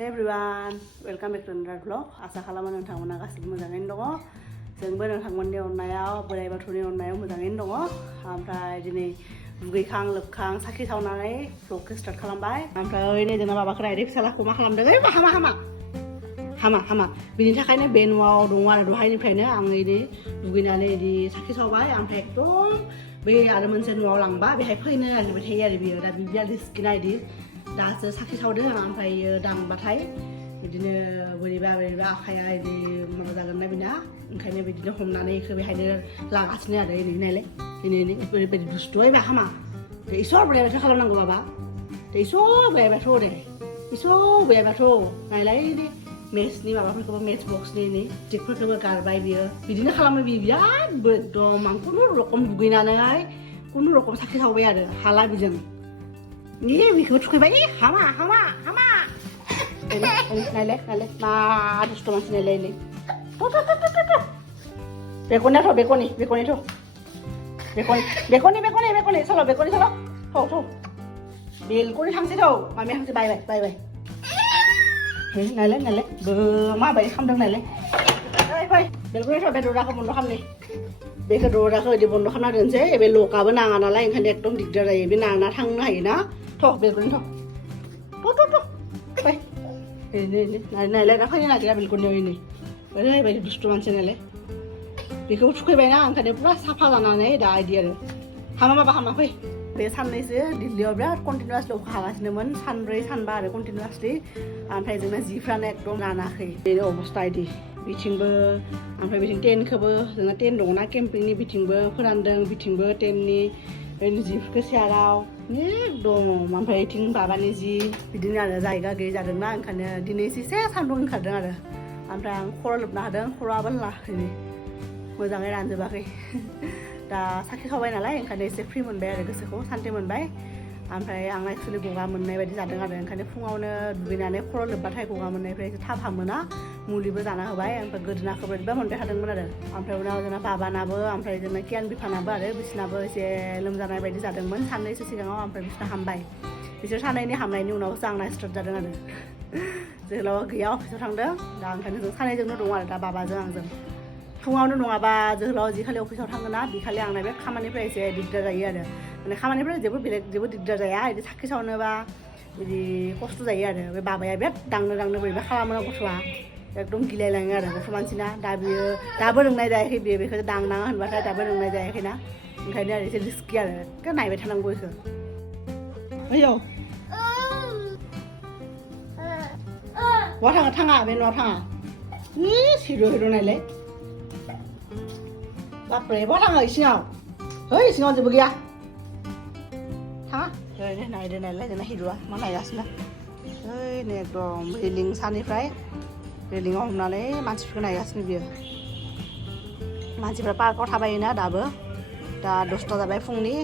Hey everyone, welcome back to another vlog. Asa खालामो नोंथांमोना गासिबो मोजाङैनो दङ. जोंबो नोंथांमोननि अननायाव बोराइ बाथौनि अननायाव मोजाङैनो दङ. ओमफ्राय दिनै दुगैखां लोबखां साखि सावनानै vlogखौ स्टार्ट खालामबाय. ओमफ्राय नै जोंना बाबाखौ रायदों फिसालाखौ मा खालामदों? हामा बिनि थाखायनो बे न'आव दङ आरो दहायनिफ्रायनो आं इदि दुगैनानै इदि साखि सावबाय. ओमफ्राय एकदम बे आरो मोनसे न'आव लांबा बेहाय फैनो नागिरबाय थायो आरो बियो. दा बिदिया रिस्किना इदि दासो साखि सावदों ओमफ्राय दांबाथाय बिदिनो बोरैबा आखाइया इदि माबा जागोन ना बिना ओंखायनो बिदिनो हमनानै इखौ बेहायनो लागासिनो आरो इनि नायलाय इनि ओरैबायदि दुस्थुयै बा हामा दे इसर बोराइ बाथौ खालामनांगौ बाबा दे इसर बोराइ बाथौ दे इसर बोराइ बाथौ नायलाय दे मेथ्सनि माबाफोरखौबो मेथ्स बक्सनि इनि टिकफोरखौबो गारबाय बियो बिदिनो खालामो बियो बिराद एकदम आं खुनु रखम दुगैनानै खुनु रखम साखि सावबाय आरो हाला बिजोंนี่มีคือช่วยไปนี่หามาไหนมาดูสตัวมันสิไหนเลยโถ่เบคอนนี่โถเบคอนนี่โถเบคอนนี่สลับเบคอนนี่สลับโถเบคอนนี่ทำสิโถมาไม่ทำสิไปเฮ้ยไหนเลยเบอร์มาไปคำดังไหนเลยไปเบคอนนี่โถเบคอนนี่บนรถคำนี่เบคอนนี่di bawah kena dan saya ebe loka benang anak lain kan dia dong digdar ya benang anak tang nahi na toh belkon tohไปไหนเลยนะเขาเนี่ยน่าจะเป็นคนเดียวนี่ไปเลยไปดูสตูมันเช่นไรพี่เขาช่วยไปนะอันคันเดียวพูดสับพากันนะได้ไอเดียเลยทำมาไปเดี๋ยวทันเลยสิดิเลียวแบบคอนติเนียสลูกค้ากันเนี่ยมันทันเรื่อยทันบ้าเลยคอนติเนียสเลยอันไทยจึงนั้นจีฟรันเอกตรงนั้นนะคือเดี๋ยวออฟสไตล์ดีบิชิงเบอร์อันไทยบิชิงเต้นคือเบอร์จึงนั้นเต้นตรงนั้นแคมปิ้งนี่บิชิงเบอร์เพื่อนดังบิชิงเบอร์เต้นนี่เป็นจีฟก็เสียเราเนี่ยดงมันไปทิ้งบาบานี่จีบิดินาจะใจก็เกยจัดนะอันคันเนี่ยดินี่สิเสียทันดงขัดนะอันทางครัวหลุดนะเด้อครัวบันละนี่มือจังไงร้านจะบ้าคือदा साखि खावबाय नालाय ओंखायनो एसे फ्रि मोनबाय आरो गोसोखौ सान्थि मोनबाय ओमफ्राय आं एक्सुलि गगा मोननाय बायदि जादों आरो ओंखायनो फुङावनो दुगैनानै खर' लोब्बाथाय गगा मोननायनिफ्राय एसे थाब हामोना मुलिबो जाना होबाय ओमफ्राय गोदोनाखौ बोरैबा मोनबाय थादोंमोन आरो ओमफ्राय उनाव जोंना बाबानाबो ओमफ्राय जोंना कियान बिफानाबो आरो बिसिनाबो एसे लोमजानाय बायदि जादोंमोन साननैसो सिगाङाव ओमफ्राय बिसिना हामबाय बिसोर सानैनि हामनायनि उनावसो आंना स्टार्ट जादों आरो जोहोलावा गैया अफिसाव थांदों दा ओंखायनो जों सानैजोंनो दं आरो दा बाबाजों आंजों फुङावनो नङाबा जोहोलाव जि खालि अफिसाव थाङोना बि खालि आंना बे खामानिफ्राय एसे दिगदार जायो आरो माने खामानिफ्राय जेबो दिगदार जाया बिदि साखि सावनोबा बिदि खस्थ' जायो आरो बे बाबाया बिराद दांनो बोरैबा खालामो गथ'आ एकदम गिलायलाङो आरो गथ' मानसिना दा बियो दाबो रोंनाय जायाखै बियो बेखौ दांनाङा होनबाथाय दाबो रोंनाय जायाखैना ओंखायनो आरो एसे रिस्कि आरो नायबाय थानांगौ बेखौ ओइयाव बहा थाङा बे न'आव थाङा हिर' नायलाय बापरे बहा थाङो इसिङाव है इसिङाव जेबो गैया थाङा ओरैनो नायलाय जोंना हिरुआ मा नायगासिनो ओइ नै एकदम रेलिं सानिफ्राय रेलिंआव हमनानै मानसिफोरखौ नायगासिनो बियो मानसिफ्रा पार्कआव थाबायोना दाबो दा 10ता जाबाय फुंनि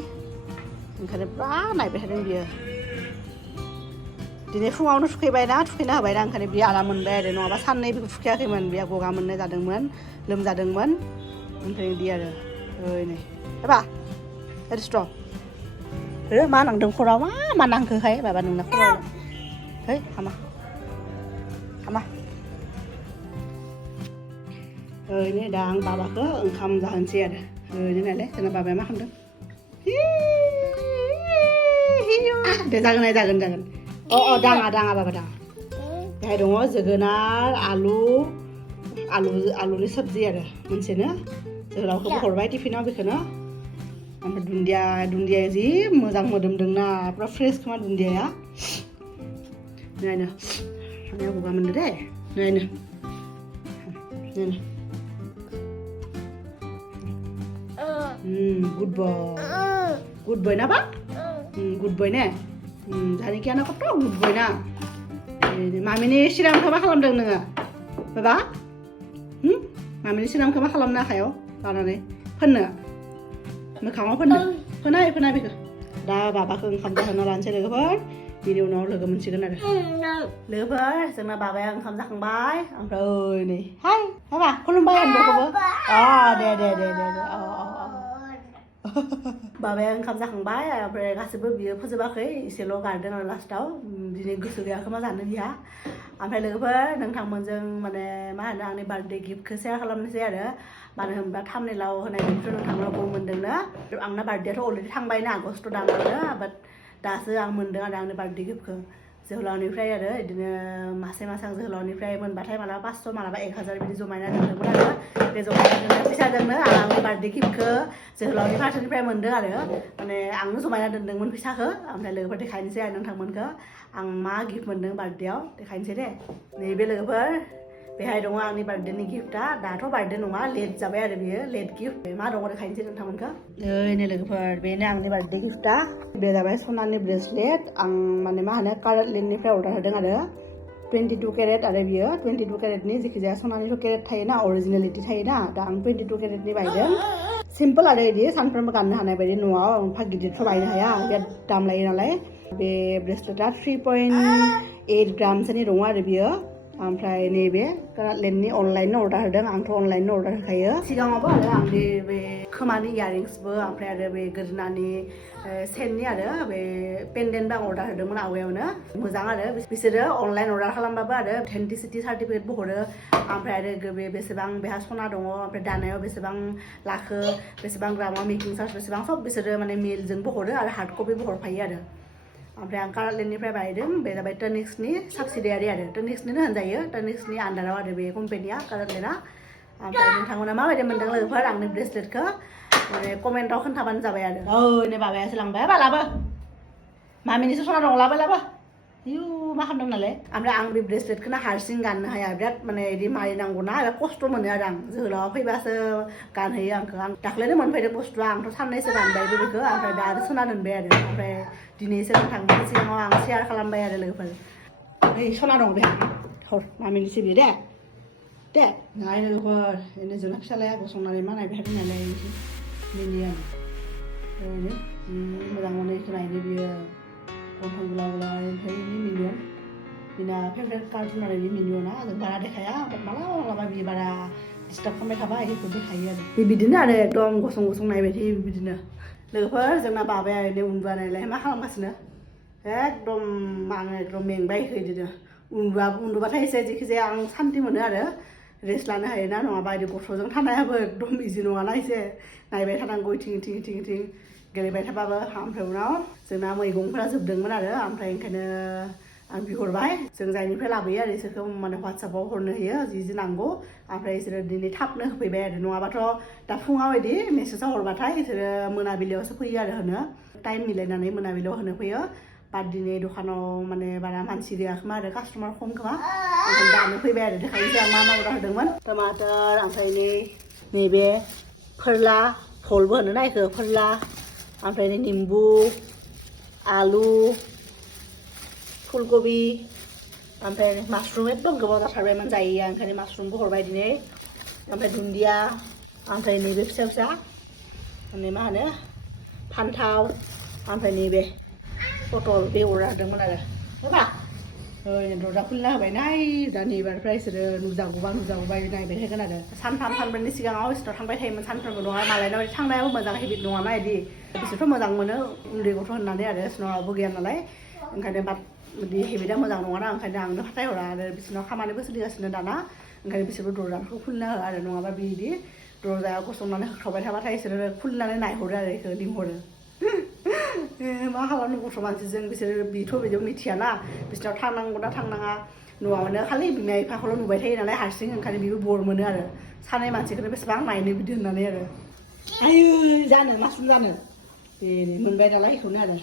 ओंखायनो पुरा नायबाय थादों बियो दिनै फुङावनो थुखैना होबाय ना ओंखायनो बियो आराम मोनबाय आरो नङाबा साननै बेखौ थुखैयाखैमोन बियो गगा मोननाय जादोंमोन लोमजादोंमोन ओमफ्राय बिदि आरो ओइ नै एबा रिस्ट्र मा नांदों खराव मा नांखोहाय माबा नोंना खराव है हामा ओइ नै दा आं बाबाखौ ओंखाम जाहोनोसै आरो ओइ नायलाय जोंना बाबाया मा खालामदों दे जागोन दाङा बाबा दाङा बेहाय दङ जोगोनार आलुनि सबजि आरो मोनसेनो जोहोलावखौबो हरबाय टिफिनाव बेखौनो ओमफ्राय दुन्दिया जि मोजां मोदोमदोंना पुरा फ्रेस खोमा दुन्दियाया नायनो आंनिया गगा मोनदो दे नायनो गुड बय ना बा गुड बय ने जानि कियाना कत गुड बय ना मामिनि सिरांखौ मा खालामदों नोङो बाबा मामिनि सिरांखौ मा खालामनो आखायाव लानानै फोननो मोखाङाव फोनाय बेखौ दा बाबाखौ ओंखाम जाहोना लानोसै लोगोफोर बिनि उनाव लोगो मोनसिगोन आरो लोगोफोर जोंना बाबाया ओंखाम जाखांबाय ओमफ्राय नै हाय बाबा खुलुमबाय होनदोंखौबो दे बाबाया ओंखाम जाखांबाय ओमफ्राय गासिबो बियो फोजोबाखै एसेल' गारदों आरो लास्टाव दिनै गोसो गैया खोमा जानो बिहा ओमफ्राय लोगोफोर नोंथांमोनजों माने मा होनो आंनि बार्थडे गिफ्टखौ शेयार खालामनोसै आरो मानो होनबा थाम्बनेइलाव होनाय गिफ्टखौ नोंथांमोनाबो मोन्दोंनो आंना बार्थडेआथ' अलरेडि थांबायना आगस्ट दानावनो बाट दासो आं मोन्दों आरो आंनि बार्थडे गिफ्टखौ जोहोलावनिफ्राय आरो बिदिनो मासे मासां जोहोलावनिफ्राय मोनबाथाय मालाबा 500 मालाबा 1000 बिदि जमायना दोनदोंमोन आरो बे जमायना दोननाय फैसाजोंनो आं आंनि बार्थडे गिफ्टखौ जोहोलावनि फारसेनिफ्राय मोन्दों आरो माने आंनो जमायना दोनदोंमोन फैसाखौ ओमफ्राय लोगोफोर देखायनोसै आरो नोंथांमोनखौ आं मा गिफ्ट मोन्दों बार्थडेआव देखायनोसै दे नैबे लोगोफोर बेहाय दङ आंनि बार्थडेनि गिफ्टआ दाथ' बार्थडे नङा लेट जाबाय आरो बियो लेट गिफ्ट मा दङ देखायनोसै नोंथांमोनखौ नै लोगोफोर बेनो आंनि बार्थडे गिफ्टआ बे जाबाय सनानि ब्रेसलेट आं माने मा होनो कारारलेण्डनिफ्राय अर्डार होदों आरो 22 केरेट आरो बियो 22 केरेटनि जेखिजाया सनानिथ' केरेट थायोना अरिजिनेलिटि थायोना दा आं 22 केरेटनि बायदों सिम्पोल आरो बिदि सानफ्रोमबो गाननो हानाय बायदि न'आव एफा गिदिरथ' बायनो हाया बिराद दाम लायो नालाय बे ब्रेसलेटआ 3.8 ग्रामसोनि दङ आरो बियो ओमफ्राय नैबे कारारलेण्डनि अनलाइन अर्डार होदों आंथ' अनलाइन अर्डार होखायो सिगाङावबो आरो आंनि बे खोमानि इयारिंसबो ओमफ्राय आरो बे गोदोनानि सेननि आरो बे पेन्डेन्टबो आं अर्डार होदोंमोन आवगायावनो मोजां आरो बिसोरो अनलाइन अर्डार खालामबाबो आरो अथेन्टिसिटि सार्टिफिकेटबो हरो ओमफ्राय आरो बे बेसेबां बेहा सना दङ ओमफ्राय दानायाव बेसेबां लाखो बेसेबां ग्रामाव मेकिं चार्ज बेसेबां सब बिसोरो माने मेलजोंबो हरो आरो हार्ड कपिबो हरफायो आरो ओमफ्राय आं कारारलेण्डनिफ्राय बायदों बे जाबाय टनिक्सनि साबसिडियारि आरो टनिक्सनिनो होनजायो टनिक्सनि आन्डाराव आरो बे कम्पानिया कारारलेण्डआ ओमफ्राय नोंथांमोना माबायदि मोन्दों लोगोफोर आंनि ब्रेसलेटखौ माने कमेन्टआव खोन्थाबानो जाबाय आरो नै बाबायासो लांबाय लाबो मामिनिसो सना दं लाबो इउ मा खालामदों नालाय ओमफ्राय आं बे ब्रेसलेटखौनो हारसिं गाननो हाया बिराद माने बिदि मारिनांगौना बिराद खस्थ' मोनो आरो आं जोहोलावा फैबासो गानहैयो आंखौ आं दाख्लैनो मोनफैदों बुस्थुआ आंथ' साननैसो गानबायबो बेखौ ओमफ्राय दा आरो सोना दोनबाय आरो ओमफ्राय दिनैसो नोंथांमोननि सिगाङाव आं शेयार खालामबाय आरो लोगोफोर ओइ सना दं बे हर मामिनिसो बियो दे नाय लोगोफोर बेनो जोंना फिसालाया गसंनानै मा नायबाय थादों नालाय मिनियान ओरैनो मोजां मोनो बेखौ नायनो बियो गन्थं गोलाव गोलाव ओमफ्राय मिनियन बिना फेभरेट कार्टुन आरो बे मिनियना जों बारा देखाया मालाबा बियो बारा डिस्टार्ब खालामबाय थाबा बेखौ देखायो आरो बिदिनो आरो एकदम गसं नायबाय थायो बिदिनो लोगोफोर जोंना बाबाया ओरैनो उन्दुनायलाय मा खालामगासिनो एकदम आङो एकदम मेंबाय बिदिनो उन्दुबाथाय एसे जेखिजाया आं सान्थि मोनो आरो रेस्ट लानो हायोना नङाबा बिदि गथ'जों थानायाबो एकदम इजि नङाना एसे नायबाय थानांगौ इथिं गेलेबाय थाबाबो ओमफ्राय उनाव जोंना मैगंफोरा जोबदोंमोन आरो ओमफ्राय ओंखायनो आं बिहरबाय जों जायनिफ्राय लाबोयो आरो इसोरखौ माने वाट्सएपआव हरनो होयो जि नांगौ ओमफ्राय इसोरो दिनै थाबनो होफैबाय आरो नङाबाथ' दा फुङाव बिदि मेसेजाव हरबाथाय इसोरो मोनाबिलियावसो फैयो आरो होनो टाइम मिलायनानै मोनाबिलियाव होनो फैयो बाट दिनै दखानाव माने बारा मानसि गैया खोमा आरो कास्टमार खम खोमा ओंखायनो दानो फैबाय आरो देखायनोसै आं मा अर्डार होदोंमोन टमाटर ओमफ्राय नैबे फोरला फलबो होनो ना इखौ फोरला ओमफ्राय निम्बु आलु फुलकबि ओमफ्राय मासरुम एकदम गोबाव जाथारबायमोन जायैया ओंखायनो मासरुमबो हरबाय दिनै ओमफ्राय दुन्दिया ओमफ्राय नैबे फिसा माने मा होनो फान्थाव ओमफ्राय नैबे पटल बे अर्डार होदोंमोन आरो होबा दरजा खुलिना होबाय नाय दा नैबारनिफ्राय इसोरो नुजागौबा नायबाय थागोन आरो सानथाम सानब्रैनि सिगाङाव इसोराव थांबाय थायोमोन सानफ्रोमबो नङा मालायनाव थांनायाबो मोजां हेबिट नङाना बिदि बिसोरथ' मोजां मोनो उन्दै गथ' होननानै आरो सिनावबो गैया नालाय ओंखायनो बाट बिदि हेबिटआ मोजां नङाना ओंखायनो आंनो फाथायहरा आरो बिसोरनाव खामानिबो सोलिगासिनो दाना ओंखायनो बिसोरबो दरजाखौ खुलिना होआ आरो नङाबा बिदि दरजायाव गसंनानै होख्रावबाय थाबाथाय इसोरो खुलिनानै नायहरो आरो बेखौ लिंहरो मा खालामनो गथ' मानसिजों बिसोरो बिथ' बिदियाव मिथियाना बिसोरनाव थांनांगौ ना थांनाङा न'आवनो खालि बिमा बिफाखौल' नुबाय थायो नालाय हारसिं ओंखायनो बिबो बर मोनो आरो सानै मानसिखौनो बेसेबां नायनो बिदि होननानै आरो आयु जानो मासरुम जानो बेनो मोनबाय नालाय बेखौनो आरो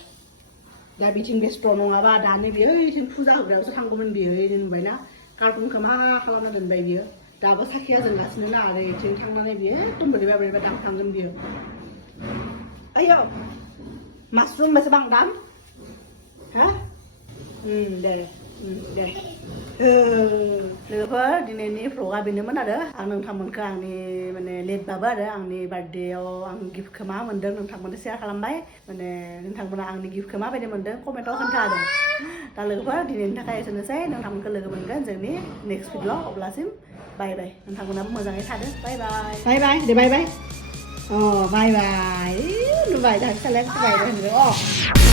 दा बिथिं बेस्थ' नङाबा दानो बियो ओइथिं फुजा होग्रायावसो थांगौमोन बियो ओइदिन नुबायना कार्टुनखौ मा खालामना दोनबाय बियो दाबो साखिया जोंगासिनो ना आरो ओइथिं थांनानै बियो एकदम बोरैबा दाम थांगोन बियो आयौ मासरुम बेसेबां दाम हा दे लोगोफोर दिनैनि भ्लगा बेनोमोन आरो आं नोंथांमोनखौ आंनि माने लेटबाबो आरो आंनि बार्थडेआव आं गिफ्टखौ मा मोन्दों नोंथांमोननो शेयार खालामबाय माने नोंथांमोना आंनि गिफ्टखौ माबायदि मोन्दों कमेन्टआव खोन्था आरो दा लोगोफोर दिनैनि थाखाय एसेनोसै नोंथांमोनखौ लोगो मोनगोन जोंनि नेक्स्ट भिडिअ अब्लासिम बाय नोंथांमोनाबो मोजाङै थादो बाय दे बाय बाय नुबाय दा फिसालाया फैबाय दा होनबाय अ